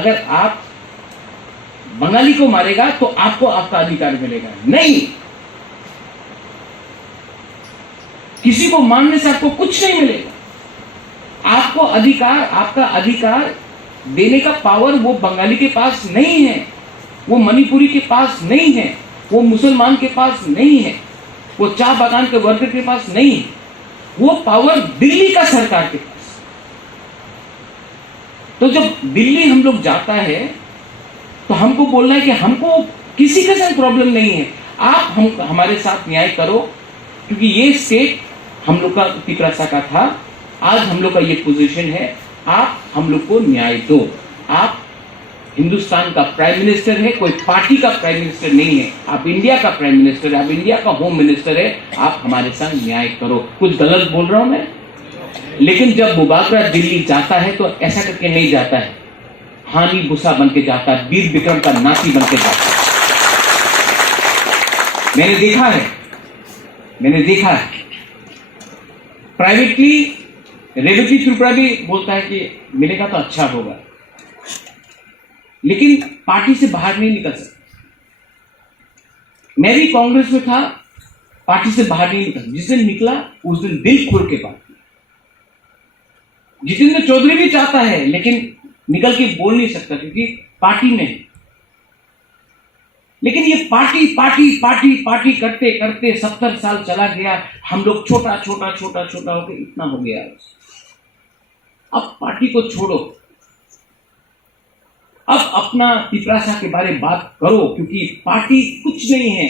अगर आप बंगाली को मारेगा तो आपको आपका अधिकार मिलेगा। नहीं, किसी को मारने से आपको कुछ नहीं मिलेगा। आपको अधिकार, आपका अधिकार देने का पावर वो बंगाली के पास नहीं है, वो मणिपुरी के पास नहीं है, वो मुसलमान के पास नहीं है, वो चाय बागान के वर्कर के पास नहीं है। वो पावर दिल्ली का सरकार के पास। तो जब दिल्ली हम लोग जाता है तो हमको बोलना है कि हमको किसी के साथ प्रॉब्लम नहीं है, आप हमारे साथ न्याय करो, क्योंकि ये स्टेट हम लोग का तिपरासा का था, आज हम लोग का ये पोजीशन है, आप हम लोग को न्याय दो। आप हिंदुस्तान का प्राइम मिनिस्टर है, कोई पार्टी का प्राइम मिनिस्टर नहीं है, आप इंडिया का प्राइम मिनिस्टर है, आप इंडिया का होम मिनिस्टर है, आप हमारे साथ न्याय करो। कुछ गलत बोल रहा हूं मैं? लेकिन जब मुबारक दिल्ली जाता है तो ऐसा करके नहीं जाता है, हानि भूसा बन के जाता है, वीर विक्रम का नाती बन के जाता है। मैंने देखा है प्राइवेटली। रेवती त्रिपुरा भी बोलता है कि मिलेगा तो अच्छा होगा, लेकिन पार्टी से बाहर नहीं निकल सकता। मैं भी कांग्रेस में था, पार्टी से बाहर नहीं निकल, जिस दिन निकला उस दिन दिल खोल के बात की। जितेंद्र चौधरी भी चाहता है लेकिन निकल के बोल नहीं सकता क्योंकि पार्टी में है। लेकिन ये पार्टी पार्टी पार्टी पार्टी करते करते 70 साल चला गया, हम लोग छोटा छोटा छोटा छोटा होकर इतना हो गया। अब पार्टी को छोड़ो, अब अपना तिपरासा के बारे में बात करो, क्योंकि पार्टी कुछ नहीं है।